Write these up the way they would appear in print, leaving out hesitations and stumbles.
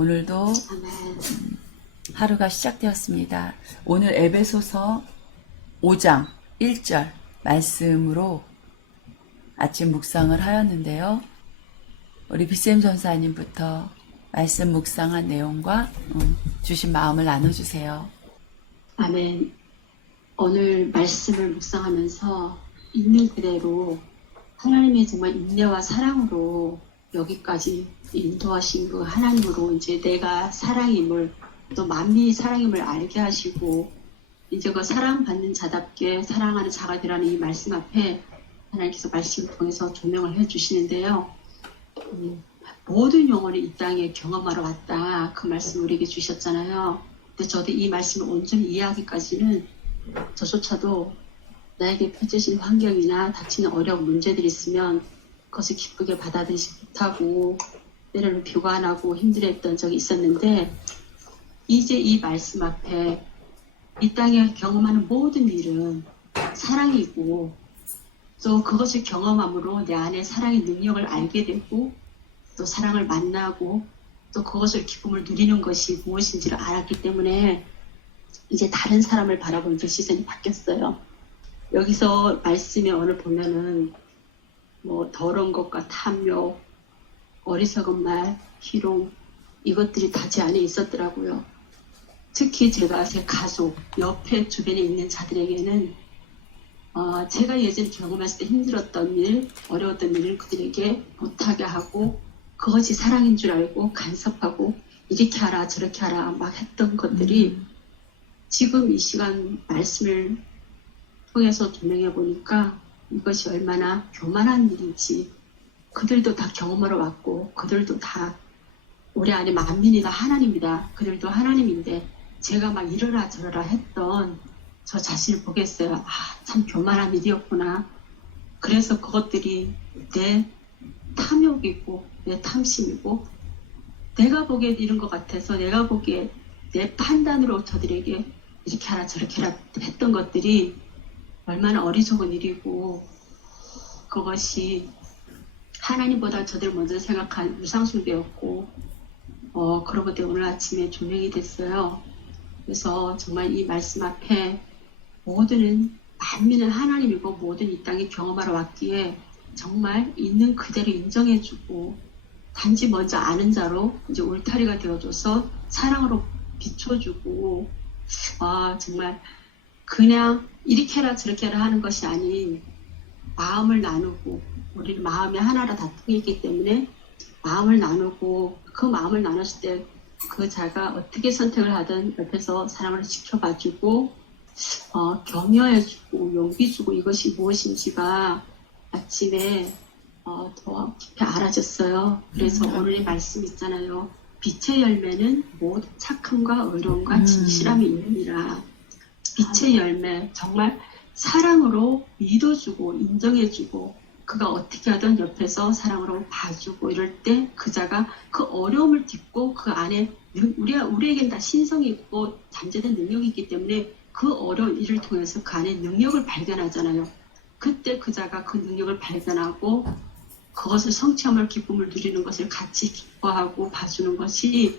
오늘도 하루가 시작되었습니다. 오늘 에베소서 5장 1절 말씀으로 아침 묵상을 하였는데요. 우리 비쌤 전사님부터 말씀 묵상한 내용과 주신 마음을 나눠주세요. 아멘. 오늘 말씀을 묵상하면서 있는 그대로 하나님의 정말 인내와 사랑으로 여기까지 인도하신 그 하나님으로 이제 내가 사랑임을 또 만민이 사랑임을 알게 하시고 이제 그 사랑받는 자답게 사랑하는 자가 되라는 이 말씀 앞에 하나님께서 말씀을 통해서 조명을 해주시는데요. 모든 영혼이 이 땅에 경험하러 왔다. 그 말씀을 우리에게 주셨잖아요. 근데 저도 이 말씀을 온전히 이해하기까지는 저조차도 나에게 펼쳐진 환경이나 닥치는 어려운 문제들이 있으면 그것을 기쁘게 받아들이지 못하고 때로는 비관하고 힘들어했던 적이 있었는데 이제 이 말씀 앞에 이 땅에 경험하는 모든 일은 사랑이고 또 그것을 경험함으로 내 안에 사랑의 능력을 알게 되고 또 사랑을 만나고 또 그것을 기쁨을 누리는 것이 무엇인지를 알았기 때문에 이제 다른 사람을 바라보는 제 시선이 바뀌었어요. 여기서 말씀에 오늘 보면은 뭐 더러운 것과 탐욕, 어리석은 말, 희롱 이것들이 다 제 안에 있었더라고요. 특히 제가 제 가족, 옆에 주변에 있는 자들에게는 제가 예전에 경험했을 때 힘들었던 일, 어려웠던 일을 그들에게 못하게 하고 그것이 사랑인 줄 알고 간섭하고 이렇게 하라 저렇게 하라 막 했던 것들이 지금 이 시간 말씀을 통해서 조명해 보니까 이것이 얼마나 교만한 일인지 그들도 다 경험하러 왔고 그들도 다 우리 안에 만민이 다 하나님이다. 그들도 하나님인데 제가 막 이러라 저러라 했던 저 자신을 보겠어요. 참 교만한 일이었구나. 그래서 그것들이 내 탐욕이고 내 탐심이고 내가 보기에 이런 것 같아서 내가 보기에 내 판단으로 저들에게 이렇게 하라 저렇게 하라 했던 것들이 얼마나 어리석은 일이고 그것이 하나님보다 저들 먼저 생각한 우상숭배였고 그런 것들이 오늘 아침에 조명이 됐어요. 그래서 정말 이 말씀 앞에 모든 만민은 하나님이고 모든 이 땅에 경험하러 왔기에 정말 있는 그대로 인정해주고 단지 먼저 아는 자로 이제 울타리가 되어줘서 사랑으로 비춰주고 정말 그냥 이렇게 해라 저렇게 해라 하는 것이 아닌 마음을 나누고 우리는 마음이 하나라 다 통했기 때문에 마음을 나누고 그 마음을 나눴을 때 그 자가 어떻게 선택을 하든 옆에서 사람을 지켜봐주고 격려해주고 용기주고 이것이 무엇인지가 아침에 더 깊이 알아졌어요. 그래서 오늘의 말씀 있잖아요. 빛의 열매는 모든 착함과 의로움과 진실함이 있느니라. 빛의 열매 정말 사랑으로 믿어주고 인정해주고 그가 어떻게 하든 옆에서 사랑으로 봐주고 이럴 때 그자가 그 어려움을 딛고 그 안에 우리에겐 다 신성이 있고 잠재된 능력이 있기 때문에 그 어려운 일을 통해서 그 안에 능력을 발견하잖아요. 그때 그자가 그 능력을 발견하고 그것을 성취함을 기쁨을 누리는 것을 같이 기뻐하고 봐주는 것이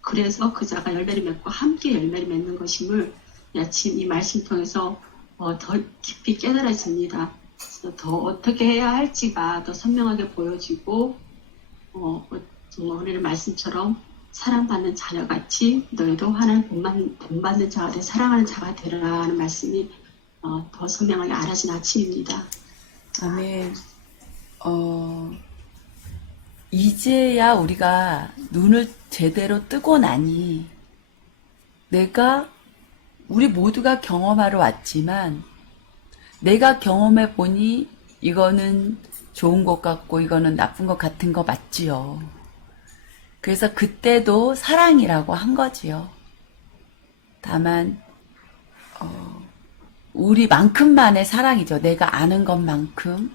그래서 그자가 열매를 맺고 함께 열매를 맺는 것임을 아침 이 말씀 통해서 더 깊이 깨달아집니다. 더 어떻게 해야 할지가 더 선명하게 보여지고 정말 오늘의 말씀처럼 사랑받는 자녀같이 너희도 하나님 본받는 자가 되 사랑하는 자가 되라는 말씀이 더 선명하게 알아진 아침입니다. 아멘. 이제야 우리가 눈을 제대로 뜨고 나니 우리 모두가 경험하러 왔지만 내가 경험해 보니 이거는 좋은 것 같고 이거는 나쁜 것 같은 거 맞지요. 그래서 그때도 사랑이라고 한 거지요. 다만 우리만큼만의 사랑이죠. 내가 아는 것만큼.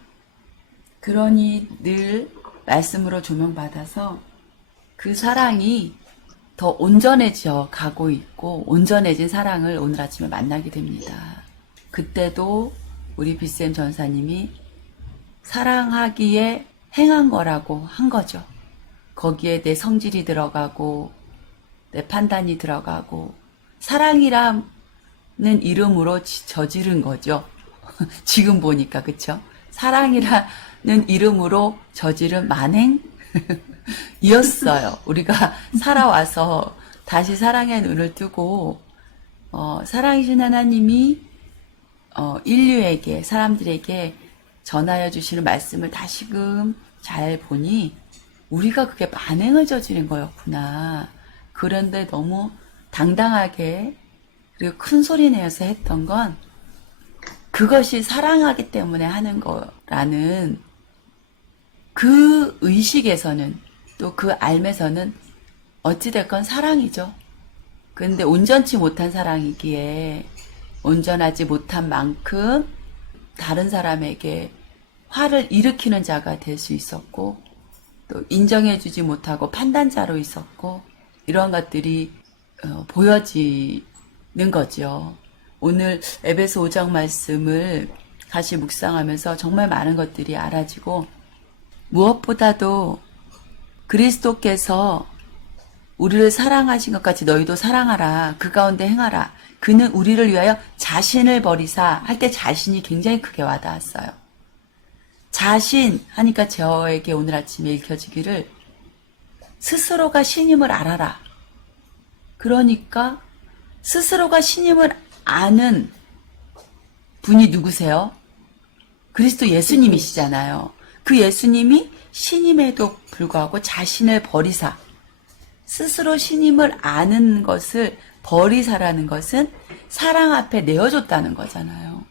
그러니 늘 말씀으로 조명받아서 그 사랑이 더 온전해져 가고 있고 온전해진 사랑을 오늘 아침에 만나게 됩니다. 그때도 우리 비쌤 전사님이 사랑하기에 행한 거라고 한 거죠. 거기에 내 성질이 들어가고 내 판단이 들어가고 사랑이라는 이름으로 저지른 거죠. 지금 보니까 그쵸? 사랑이라는 이름으로 저지른 만행이었어요. 우리가 살아와서 다시 사랑의 눈을 뜨고 사랑이신 하나님이 인류에게 사람들에게 전하여 주시는 말씀을 다시금 잘 보니 우리가 그게 만행을 저지른 거였구나. 그런데 너무 당당하게 그리고 큰 소리 내어서 했던 건 그것이 사랑하기 때문에 하는 거라는 그 의식에서는 또 그 알매서는 어찌됐건 사랑이죠. 근데 온전치 못한 사랑이기에 온전하지 못한 만큼 다른 사람에게 화를 일으키는 자가 될 수 있었고 또 인정해주지 못하고 판단자로 있었고 이런 것들이 보여지는 거죠. 오늘 에베소 5장 말씀을 다시 묵상하면서 정말 많은 것들이 알아지고 무엇보다도 그리스도께서 우리를 사랑하신 것 같이 너희도 사랑하라. 그 가운데 행하라. 그는 우리를 위하여 자신을 버리사 할 때 자신이 굉장히 크게 와닿았어요. 자신 하니까 저에게 오늘 아침에 읽혀지기를 스스로가 신임을 알아라. 그러니까 스스로가 신임을 아는 분이 누구세요? 그리스도 예수님이시잖아요. 그 예수님이 신임에도 불구하고 자신을 버리사 스스로 신임을 아는 것을 버리사라는 것은 사랑 앞에 내어줬다는 거잖아요.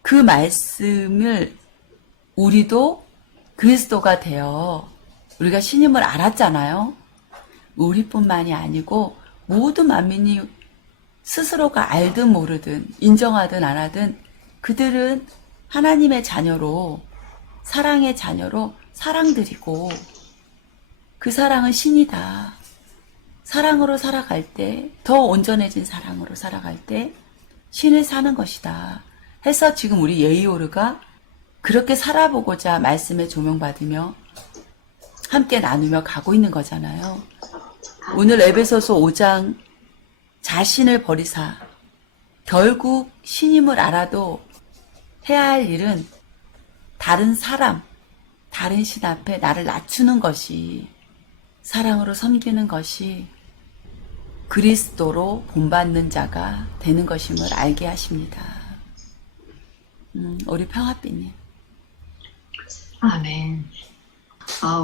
그 말씀을 우리도 그리스도가 되어 우리가 신임을 알았잖아요. 우리뿐만이 아니고 모든 만민이 스스로가 알든 모르든 인정하든 안 하든 그들은 하나님의 자녀로 사랑의 자녀로 사랑드리고 그 사랑은 신이다. 사랑으로 살아갈 때 더 온전해진 사랑으로 살아갈 때 신을 사는 것이다. 해서 지금 우리 예이오르가 그렇게 살아보고자 말씀에 조명받으며 함께 나누며 가고 있는 거잖아요. 오늘 에베소서 5장 자신을 버리사 결국 신임을 알아도 해야 할 일은 다른 사람, 다른 신 앞에 나를 낮추는 것이 사랑으로 섬기는 것이 그리스도로 본받는 자가 되는 것임을 알게 하십니다. 우리 평화비님. 아멘.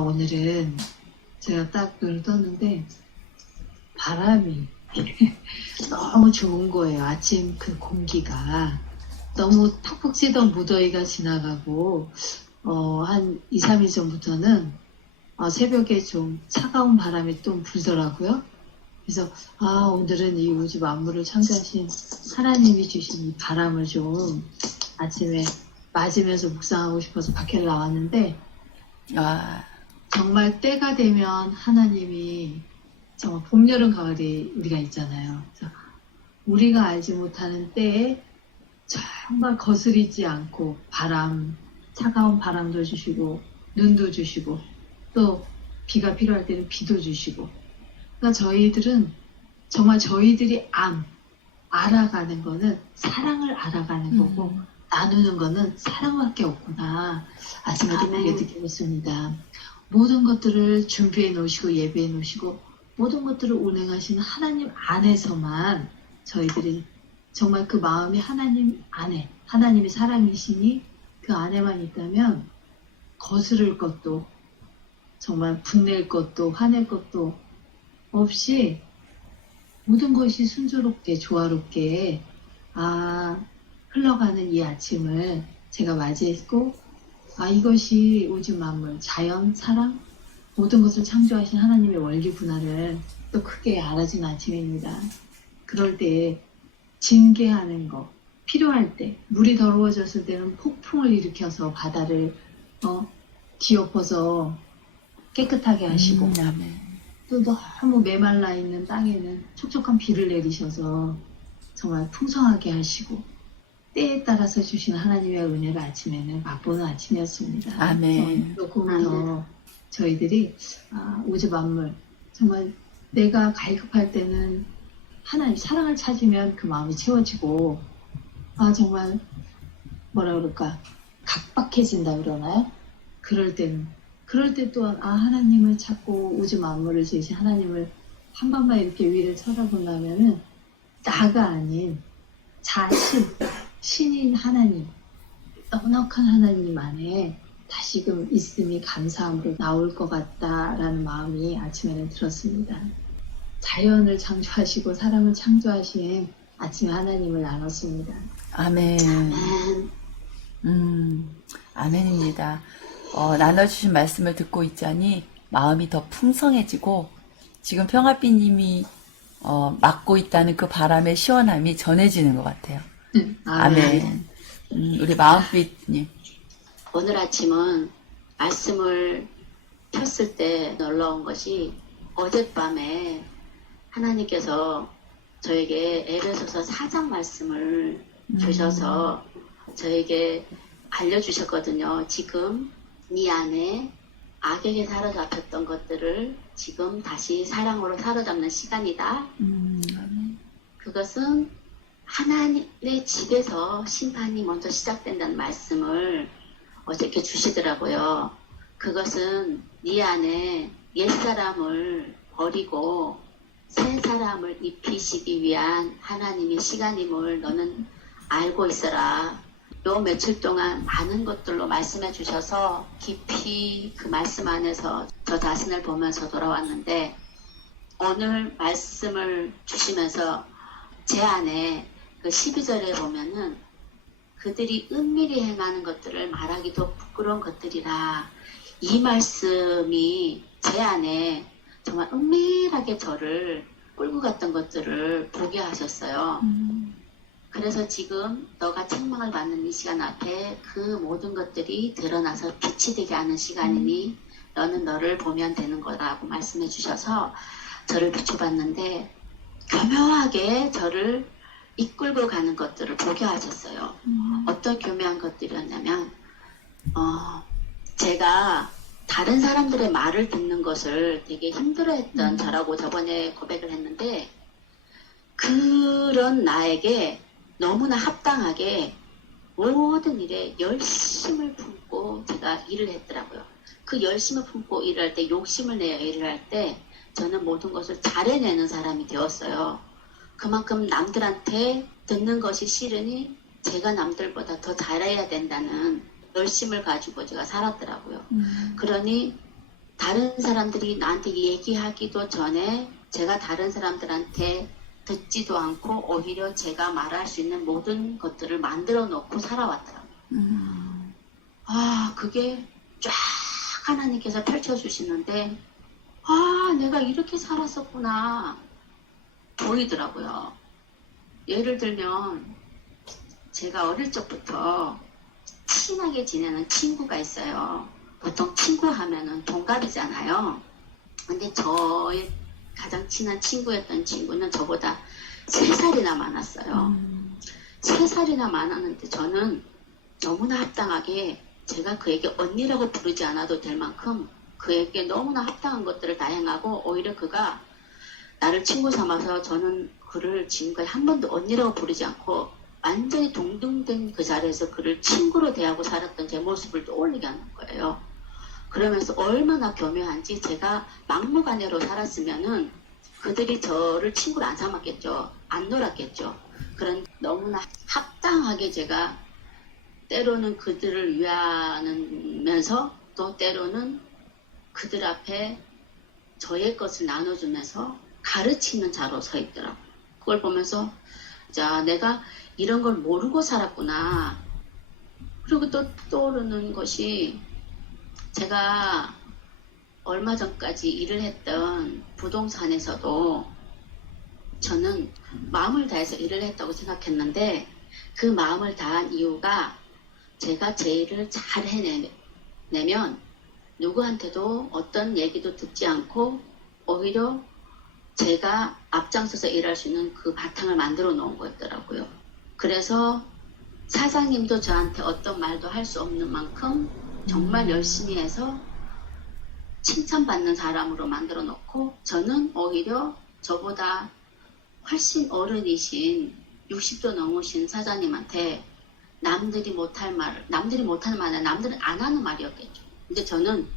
오늘은 제가 딱 눈을 떴는데 바람이 너무 좋은 거예요. 아침 그 공기가 너무 탁푹 찌던 무더위가 지나가고 한 2, 3일 전부터는 새벽에 좀 차가운 바람이 좀 불더라고요. 그래서 오늘은 이 우주 만물을 창조하신 하나님이 주신 이 바람을 좀 아침에 맞으면서 묵상하고 싶어서 밖에 나왔는데 정말 때가 되면 하나님이 정말 봄, 여름, 가을이 우리가 있잖아요. 그래서 우리가 알지 못하는 때에 정말 거스리지 않고 차가운 바람도 주시고 눈도 주시고 또 비가 필요할 때는 비도 주시고 그러니까 저희들은 정말 저희들이 알아가는 거는 사랑을 알아가는 거고 나누는 거는 사랑밖에 없구나. 아침에도 그게 느껴졌습니다. 모든 것들을 준비해 놓으시고 예배해 놓으시고 모든 것들을 운행하시는 하나님 안에서만 저희들이 정말 그 마음이 하나님 안에 하나님이 사랑이시니 그 안에만 있다면 거스를 것도 정말 분낼 것도 화낼 것도 없이 모든 것이 순조롭게 조화롭게 흘러가는 이 아침을 제가 맞이했고 이것이 우주 만물, 자연, 사랑 모든 것을 창조하신 하나님의 원리 분할을 또 크게 알아진 아침입니다. 그럴 때 징계하는 거 필요할 때 물이 더러워졌을 때는 폭풍을 일으켜서 바다를 뒤엎어서 깨끗하게 하시고 또 너무 메말라 있는 땅에는 촉촉한 비를 내리셔서 정말 풍성하게 하시고 때에 따라서 주시는 하나님의 은혜를 아침에는 맛보는 아침이었습니다. 아멘. 조금 더 저희들이 우주 만물 정말 내가 갈급할 때는 하나님 사랑을 찾으면 그 마음이 채워지고 정말 뭐라 그럴까 각박해진다 그러나요? 그럴 때 또한 하나님을 찾고 우주 만물을 지으신 하나님을 한 번만 이렇게 위를 쳐다본다면은 나가 아닌 신인 하나님, 넉넉한 하나님 안에 다시금 있음이 감사함으로 나올 것 같다라는 마음이 아침에는 들었습니다. 자연을 창조하시고 사람을 창조하신 아침에 하나님을 나눴습니다. 아멘. 아멘입니다. 나눠주신 말씀을 듣고 있자니 마음이 더 풍성해지고 지금 평화비님이 맡고 있다는 그 바람의 시원함이 전해지는 것 같아요. 아멘. 우리 마음빛님. 오늘 아침은 말씀을 폈을 때 놀라운 것이 어젯밤에 하나님께서 저에게 에베소서 4장 말씀을 주셔서 저에게 알려주셨거든요. 지금 네 안에 악에게 사로잡혔던 것들을 지금 다시 사랑으로 사로잡는 시간이다. 그것은 하나님의 집에서 심판이 먼저 시작된다는 말씀을 어저께 주시더라고요. 그것은 네 안에 옛사람을 버리고 새 사람을 입히시기 위한 하나님의 시간임을 너는 알고 있어라. 요 며칠 동안 많은 것들로 말씀해 주셔서 깊이 그 말씀 안에서 저 자신을 보면서 돌아왔는데 오늘 말씀을 주시면서 제 안에 그 12절에 보면은 그들이 은밀히 행하는 것들을 말하기도 부끄러운 것들이라 이 말씀이 제 안에 정말 은밀하게 저를 끌고 갔던 것들을 보게 하셨어요. 그래서 지금 너가 책망을 받는 이 시간 앞에 그 모든 것들이 드러나서 빛이 되게 하는 시간이니 너는 너를 보면 되는 거라고 말씀해 주셔서 저를 비춰봤는데 교묘하게 저를 이끌고 가는 것들을 보게 하셨어요. 어떤 교묘한 것들이었냐면 제가 다른 사람들의 말을 듣는 것을 되게 힘들어했던 저라고 저번에 고백을 했는데 그런 나에게 너무나 합당하게 모든 일에 열심을 품고 제가 일을 했더라고요. 그 열심을 품고 일을 할 때 욕심을 내어 일을 할 때 저는 모든 것을 잘해내는 사람이 되었어요. 그만큼 남들한테 듣는 것이 싫으니 제가 남들보다 더 잘해야 된다는 열심을 가지고 제가 살았더라고요. 그러니 다른 사람들이 나한테 얘기하기도 전에 제가 다른 사람들한테 듣지도 않고 오히려 제가 말할 수 있는 모든 것들을 만들어 놓고 살아왔더라고요. 그게 쫙 하나님께서 펼쳐주시는데 내가 이렇게 살았었구나 보이더라고요. 예를 들면 제가 어릴 적부터 친하게 지내는 친구가 있어요. 보통 친구 하면은 동갑이잖아요. 근데 저의 가장 친한 친구였던 친구는 저보다 3살이나 많았어요. 3살이나 많았는데 저는 너무나 합당하게 제가 그에게 언니라고 부르지 않아도 될 만큼 그에게 너무나 합당한 것들을 다 행하고 오히려 그가 나를 친구 삼아서 저는 그를 지금까지 한 번도 언니라고 부르지 않고 완전히 동등된 그 자리에서 그를 친구로 대하고 살았던 제 모습을 떠올리게 하는 거예요. 그러면서 얼마나 교묘한지 제가 막무가내로 살았으면은 그들이 저를 친구로 안 삼았겠죠. 안 놀았겠죠. 그런 너무나 합당하게 제가 때로는 그들을 위하면서 또 때로는 그들 앞에 저의 것을 나눠주면서 가르치는 자로 서 있더라고요. 그걸 보면서 자, 내가 이런 걸 모르고 살았구나. 그리고 또 떠오르는 것이 제가 얼마 전까지 일을 했던 부동산에서도 저는 마음을 다해서 일을 했다고 생각했는데 그 마음을 다한 이유가 제가 제 일을 잘 해내면 누구한테도 어떤 얘기도 듣지 않고 오히려 제가 앞장서서 일할 수 있는 그 바탕을 만들어 놓은 거였더라고요. 그래서 사장님도 저한테 어떤 말도 할 수 없는 만큼 정말 열심히 해서 칭찬받는 사람으로 만들어 놓고 저는 오히려 저보다 훨씬 어른이신 60도 넘으신 사장님한테 남들이 못할 말을, 남들이 못하는 말은 남들은 안 하는 말이었겠죠. 근데 저는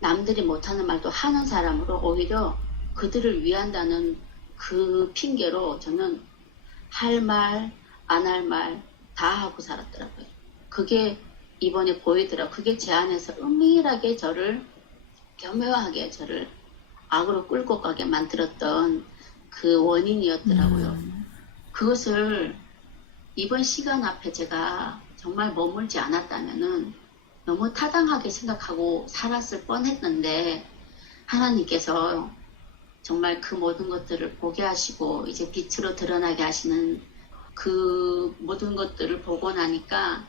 남들이 못하는 말도 하는 사람으로 오히려 그들을 위한다는 그 핑계로 저는 할 말, 안 할 말 다 하고 살았더라고요. 그게 이번에 보이더라고요. 그게 제 안에서 은밀하게 저를 교묘하게 저를 악으로 끌고 가게 만들었던 그 원인이었더라고요. 그것을 이번 시간 앞에 제가 정말 머물지 않았다면은 너무 타당하게 생각하고 살았을 뻔했는데 하나님께서 정말 그 모든 것들을 보게 하시고 이제 빛으로 드러나게 하시는 그 모든 것들을 보고 나니까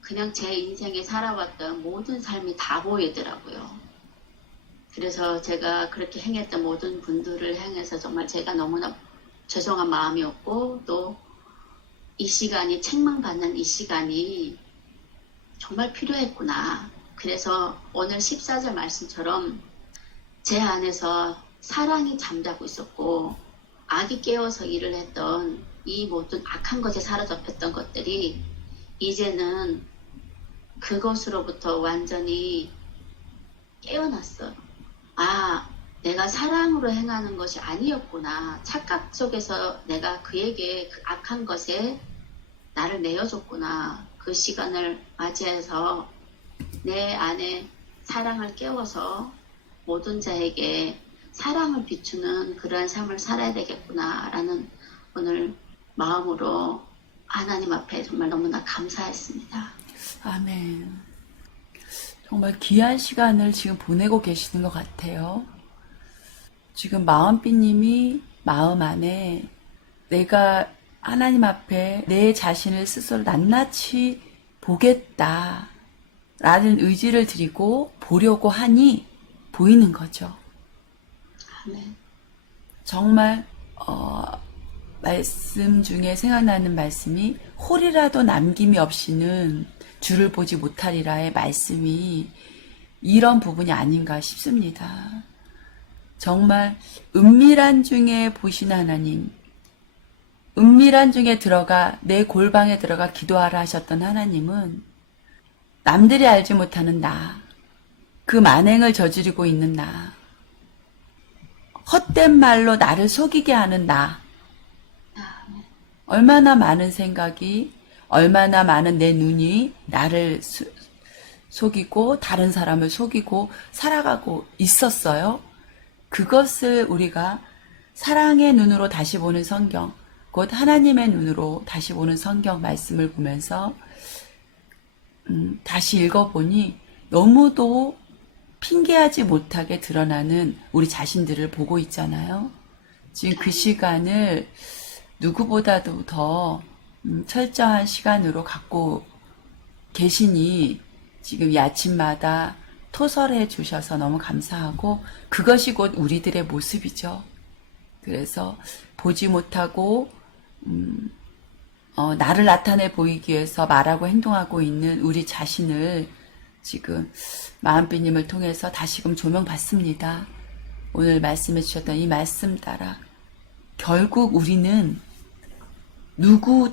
그냥 제 인생에 살아왔던 모든 삶이 다 보이더라고요. 그래서 제가 그렇게 행했던 모든 분들을 향해서 정말 제가 너무나 죄송한 마음이었고 또 이 시간이 책망받는 이 시간이 정말 필요했구나. 그래서 오늘 14절 말씀처럼 제 안에서 사랑이 잠자고 있었고 악이 깨워서 일을 했던 이 모든 악한 것에 사로잡혔던 것들이 이제는 그것으로부터 완전히 깨어났어요. 아, 내가 사랑으로 행하는 것이 아니었구나. 착각 속에서 내가 그에게 그 악한 것에 나를 내어줬구나. 그 시간을 맞이해서 내 안에 사랑을 깨워서 모든 자에게 사랑을 비추는 그러한 삶을 살아야 되겠구나라는 오늘 마음으로 하나님 앞에 정말 너무나 감사했습니다. 아멘. 정말 귀한 시간을 지금 보내고 계시는 것 같아요. 지금 마음비님이 마음 안에 내가 하나님 앞에 내 자신을 스스로 낱낱이 보겠다 라는 의지를 드리고 보려고 하니 보이는 거죠. 아멘. 정말 말씀 중에 생각나는 말씀이 홀이라도 남김이 없이는 주를 보지 못하리라의 말씀이 이런 부분이 아닌가 싶습니다. 정말 은밀한 중에 보시는 하나님, 은밀한 중에 들어가 내 골방에 들어가 기도하라 하셨던 하나님은 남들이 알지 못하는 나, 그 만행을 저지르고 있는 나, 헛된 말로 나를 속이게 하는 나, 얼마나 많은 생각이, 얼마나 많은 내 눈이 나를 속이고 다른 사람을 속이고 살아가고 있었어요. 그것을 우리가 사랑의 눈으로 다시 보는 성경, 곧 하나님의 눈으로 다시 보는 성경 말씀을 보면서 다시 읽어보니 너무도 핑계하지 못하게 드러나는 우리 자신들을 보고 있잖아요. 지금 그 시간을 누구보다도 더 철저한 시간으로 갖고 계시니 지금 이 아침마다 토설해 주셔서 너무 감사하고 그것이 곧 우리들의 모습이죠. 그래서 보지 못하고 나를 나타내 보이기 위해서 말하고 행동하고 있는 우리 자신을 지금 마음비님을 통해서 다시금 조명받습니다. 오늘 말씀해 주셨던 이 말씀 따라 결국 우리는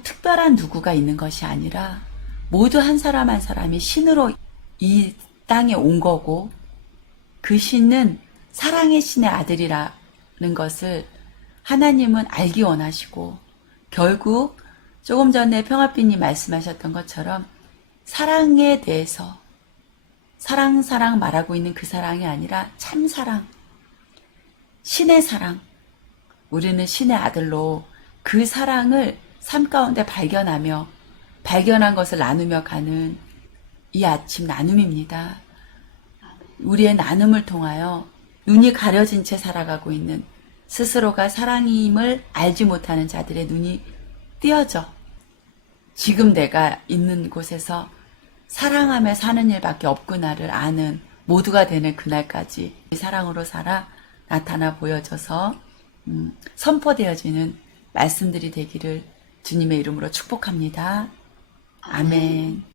특별한 누구가 있는 것이 아니라 모두 한 사람 한 사람이 신으로 이 땅에 온 거고 그 신은 사랑의 신의 아들이라는 것을 하나님은 알기 원하시고 결국 조금 전에 평화비님 말씀하셨던 것처럼 사랑에 대해서 사랑 말하고 있는 그 사랑이 아니라 참사랑, 신의 사랑, 우리는 신의 아들로 그 사랑을 삶 가운데 발견한 것을 나누며 가는 이 아침 나눔입니다. 우리의 나눔을 통하여 눈이 가려진 채 살아가고 있는 스스로가 사랑임을 알지 못하는 자들의 눈이 띄어져 지금 내가 있는 곳에서 사랑하며 사는 일밖에 없구나를 아는 모두가 되는 그날까지 사랑으로 살아 나타나 보여져서 선포되어지는 말씀들이 되기를 주님의 이름으로 축복합니다. 아멘.